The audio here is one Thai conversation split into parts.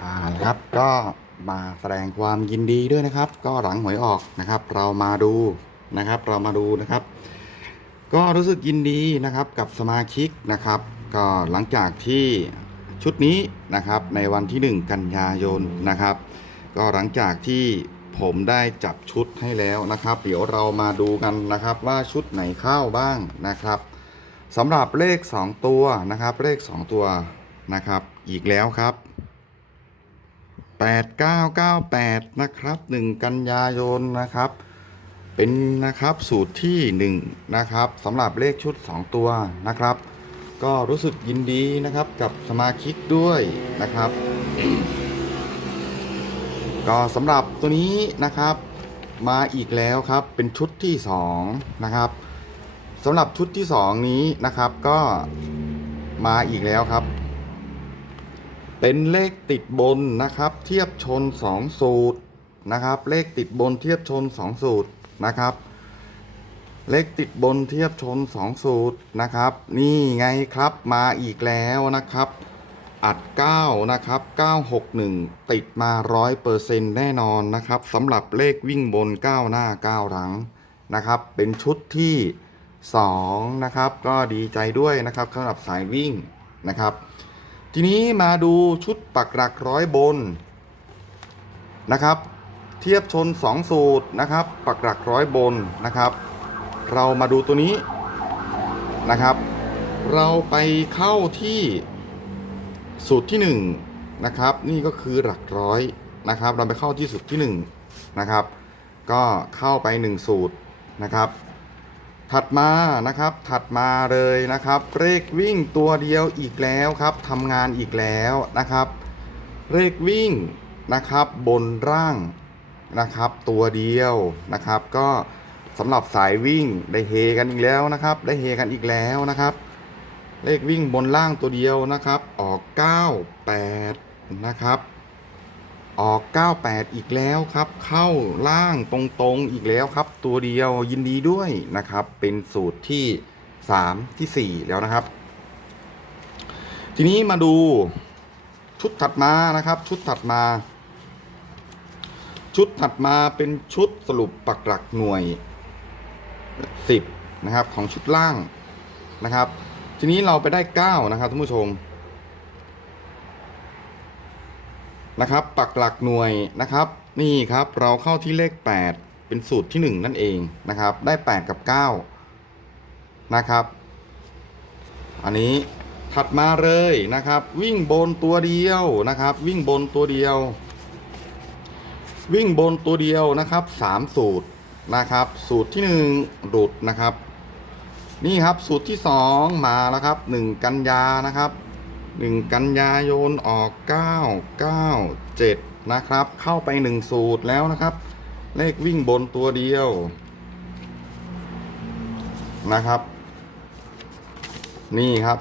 อ่านะครับก็มาแสดงความยินดีด้วยนะครับ ก็หลังหวยออกนะครับ เรามาดูนะครับ เรามาดูนะครับ ก็รู้สึกยินดีนะครับกับสมาชิกนะครับ ก็หลังจากที่ชุดนี้นะครับในวันที่ 1 กันยายนนะครับ ก็หลังจากที่ผมได้จับชุดให้แล้วนะครับ เดี๋ยวเรามาดูกันนะครับว่าชุดไหนเข้าบ้างนะครับสำหรับเลข 2 ตัวนะครับ เลข 2 ตัวนะครับ อีกแล้วครับ 8998 นะครับ 1 กันยายนนะครับ เป็นนะครับสูตรที่ 1 นะครับสำหรับเลขชุด 2 ตัวนะครับ ก็รู้สึกยินดีนะครับกับสมาชิกด้วยนะครับ ก็สำหรับตัวนี้นะครับ มาอีกแล้วครับเป็นชุดที่ 2 นะครับสำหรับชุดที่ 2 นี้นะครับก็มาอีกแล้วครับ เป็นเลขติดบนนะครับ เทียบชน 2 สูตรนะครับ เลขติดบนเทียบชน 2 สูตรนะครับ เลขติดบนเทียบชน 2 สูตรนะครับ นี่ไงครับมาอีกแล้วนะครับ อัด 9 นะครับ 961 ติดมา 100%แน่นอนนะครับสำหรับเลขวิ่งบน 9 หน้า 9 หลังนะครับ เป็นชุดที่ 2 นะครับ ก็ดีใจด้วยนะครับสำหรับสายวิ่งนะครับ ทีนี้มาดูชุดปักหลักร้อยบนนะครับ เทียบชน 2 สูตรนะครับ ปักหลักร้อยบนนะครับ เรามาดูตัวนี้นะครับ เราไปเข้าที่สูตรที่ 1 นะครับ นี่ก็คือหลักร้อยนะครับ เราไปเข้าที่สูตรที่ 1 นะครับ ก็เข้าไป 1 สูตรนะครับ ถัดมานะครับ ถัดมาเลยนะครับ เลขวิ่งตัวเดียวอีกแล้วครับทำงานอีกแล้วนะครับ เลขวิ่งนะครับบนร่างนะครับ ตัวเดียวนะครับ ก็สำหรับสายวิ่งได้เฮกันอีกแล้วนะครับ ได้เฮกันอีกแล้วนะครับ เลขวิ่งบนล่างตัวเดียวนะครับ ออก 98 นะครับ ออก 98 อีกแล้วครับ เข้าล่างตรงๆอีกแล้วครับ ตัวเดียวยินดีด้วยนะครับ เป็นสูตรที่ 3 ที่ 4 แล้วนะครับ ทีนี้มาดูชุดถัดมานะครับ ชุดถัดมา ชุดถัดมาเป็นชุดสรุปปักหลักหน่วย 10 นะครับ ของชุดล่างนะครับ ทีนี้เราไปได้ 9 นะครับท่านผู้ชม นะครับ ปักหลักหน่วยนะครับ นี่ครับเราเข้าที่เลข 8 เป็นสูตรที่ 1 นั่นเองนะครับ ได้ 8 กับ 9 นะครับ อันนี้ถัดมาเลยนะครับ วิ่งบนตัวเดียวนะครับ วิ่งบนตัวเดียว วิ่งบนตัวเดียวนะครับ 3 สูตรนะครับ สูตรที่1หลุดนะครับ นี่ครับสูตรที่ 2 มาแล้วครับ 1 กันยานะครับ 1 กันยายนออก 9 9 7 นะครับ เข้าไป 1 สูตรแล้วนะครับ เลขวิ่งบนตัวเดียว นะครับ นี่ครับ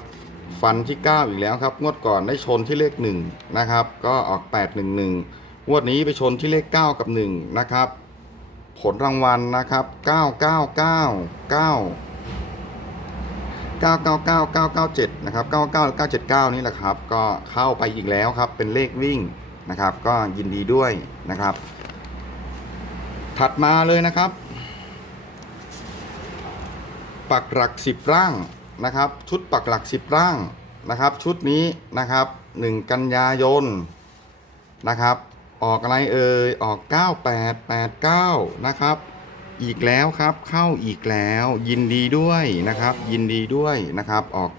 ฟันที่ 9 อีกแล้วครับ งวดก่อนได้ชนที่เลข 1 นะครับ ก็ออก 8 1 1 งวดนี้ไปชนที่เลข 9 กับ 1 นะครับ ผลรางวัลนะครับ 9 9 999997 นะครับ 99 979 นี่แหละครับ ก็เข้าไปอีกแล้วครับ เป็นเลขวิ่งนะครับ ก็ยินดีด้วยนะครับ ถัดมาเลยนะครับ ปักหลัก 10 ร่างนะครับ ชุดปักหลัก 10 ร่างนะครับ ชุดนี้นะครับ 1 กันยายนนะครับ ออกอะไรเอ่ย ออก 9889 นะครับ อีกแล้วครับ เข้าอีกแล้ว ยินดีด้วยนะครับ ยินดีด้วยนะครับ ออก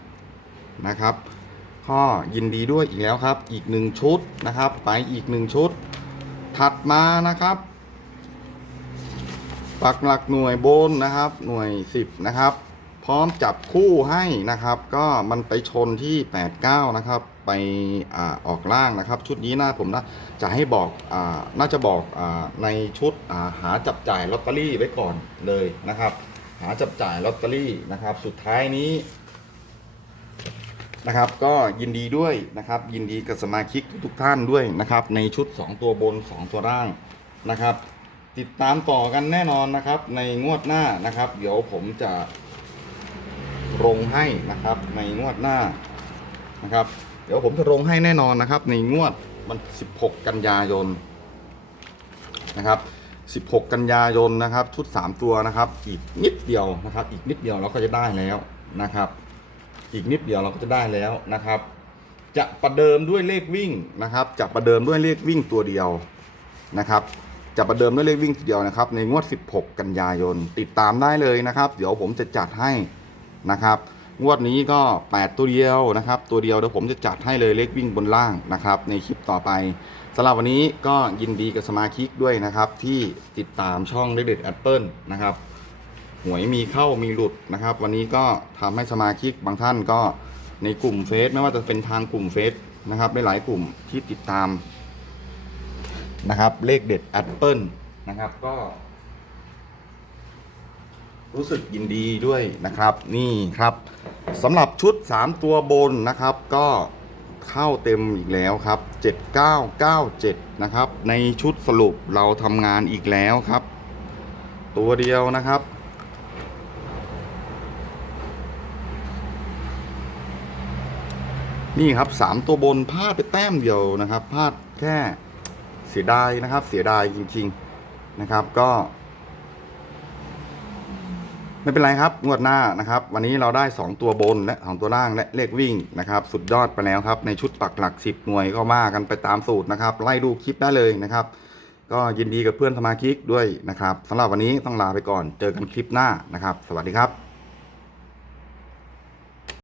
98 นะครับ ข้อยินดีด้วยอีกแล้วครับ อีกหนึ่งชุดนะครับ ไปอีกหนึ่งชุด ถัดมานะครับ ปักหลักหน่วยบนนะครับ หน่วย 10 นะครับ พร้อมจับคู่ให้นะครับ ก็มันไปชนที่ 89 นะครับ ไปอออกล่างนะครับ ชุดนี้น่าผมนะจะให้บอกอน่าจะบอกอในชุดาหาจับจ่ายลอตเตอรี่ไว้ก่อนเลยนะครับ หาจับจ่ายลอตเตอรี่นะครับ สุดท้ายนี้นะครับก็ยินดีด้วยนะครับ ยินดีกับสมาชิกทุกท่านด้วยนะครับ ในชุด 2 ตัวบน 2 ตัวล่างนะครับ ติดตามต่อกันแน่นอนนะครับ ในงวดหน้านะครับ เดี๋ยวผมจะลงให้นะครับในงวดหน้านะครับ ดี๋ยวผมจะลงให้แน่นอนนะครับ ในงวดมัน 16 กันยายนนะครับ 16 กันยายนนะครับ ชุด 3 ตัวนะครับ อีกนิดเดียวนะครับ อีกนิดเดียวเราก็จะได้แล้วนะครับ อีกนิดเดียวเราก็จะได้แล้วนะครับ จะประเดิมด้วยเลขวิ่งนะครับ จะประเดิมด้วยเลขวิ่งตัวเดียวนะครับจะประเดิมด้วยเลขวิ่งเดียวนะครับ ในงวด 16 กันยายน ติดตามได้เลยนะครับ เดี๋ยวผมจะจัดให้นะครับ งวดนี้ก็ 8 ตัวเดียวนะครับ ตัวเดียวเดี๋ยวผมจะจัดให้เลยเลขวิ่งบนล่างนะครับ ในคลิปต่อไปสำหรับวันนี้ก็ยินดีกับสมาชิกด้วยนะครับ ที่ติดตามช่องเด็ดแอปเปิลนะครับหวยมีเข้ามีหลุดนะครับ วันนี้ก็ทำให้สมาชิกบางท่านก็ในกลุ่มเฟซไม่ว่าจะเป็นทางกลุ่มเฟซนะครับหลายกลุ่มที่ติดตามนะครับเลขเด็ดแอปเปิลนะครับก็ รู้สึกยินดีด้วยนะครับ นี่ครับสำหรับชุด 3 ตัวบนนะครับ ก็เข้าเต็มอีกแล้วครับ 7997 นะครับ ในชุดสรุปเราทำงานอีกแล้วครับ ตัวเดียวนะครับ นี่ครับ 3 ตัวบนพลาดไปแต้มเดียวนะครับพลาดแค่เสียดายนะครับ เสียดายจริง ๆนะครับ ก็ ไม่เป็นไรครับ งวดหน้านะครับ วันนี้เราได้ 2 ตัวบนและ2ตัวล่างและเลขวิ่งนะครับ สุดยอดไปแล้วครับ ในชุดปักหลัก 10 หน่วยก็มากันไปตามสูตรนะครับ ไล่ดูคลิปได้เลยนะครับ ก็ยินดีกับเพื่อนสมาชิกด้วยนะครับสำหรับวันนี้ต้องลาไปก่อน เจอกันคลิปหน้านะครับ สวัสดีครับ